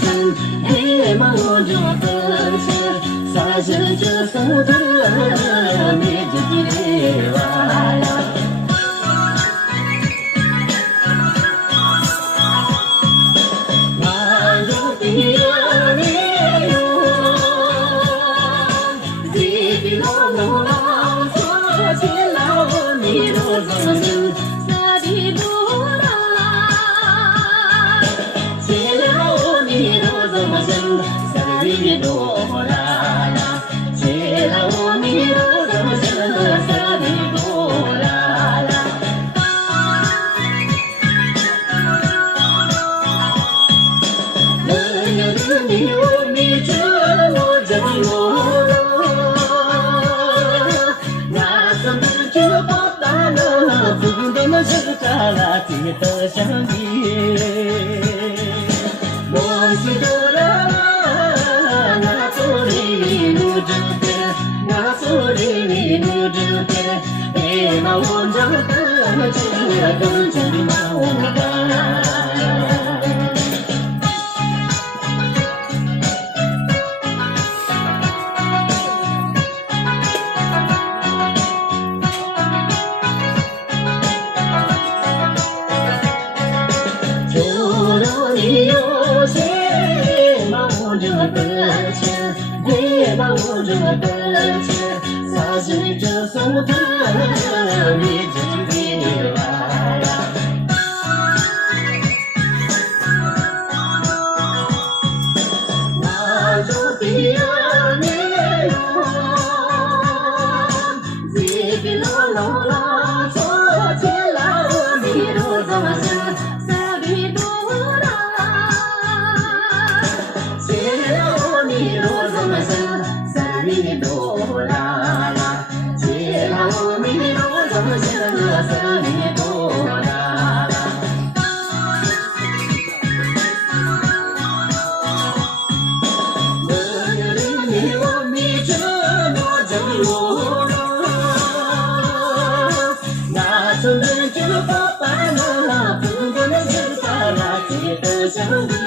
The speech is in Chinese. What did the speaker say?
成，哎，忙我着分成，啥时这手头没自己的娃呀。相依，我是多啦，我做你路中间，我做你路中间，哎，那我这个这个这里嘛我吧。你有些忙着奔前，哎，忙着奔前，啥时这手头你自己的娃呀？那就别你哟，自己老老老，昨天老你都怎么想？米多啦啦，切啦我米多怎么想是米多啦啦。你我米这么真我咯，那时人就不办了，不管是啥啦，记得想。